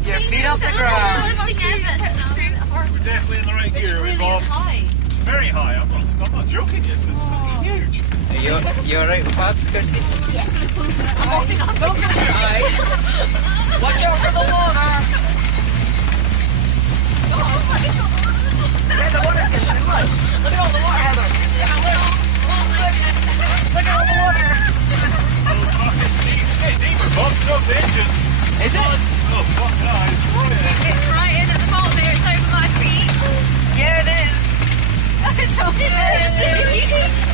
Keep your feet off the ground. We're definitely in the right gear. Really Bob. is high. Very high. I'm not joking. It's fucking huge. Are you alright with Bob's, Kirsty? Yeah. I'm holding on to Open your eyes. Watch out for the water. Yeah, the water's getting in. Look at all the water, Heather. Look at all the water. Oh, fucking Steve. Hey, Deeper, Bob's up the engine. Is it? Oh, fuck no. It's right there. It's right in at the bottom there. It's over my feet. Yeah, it is. It's over there.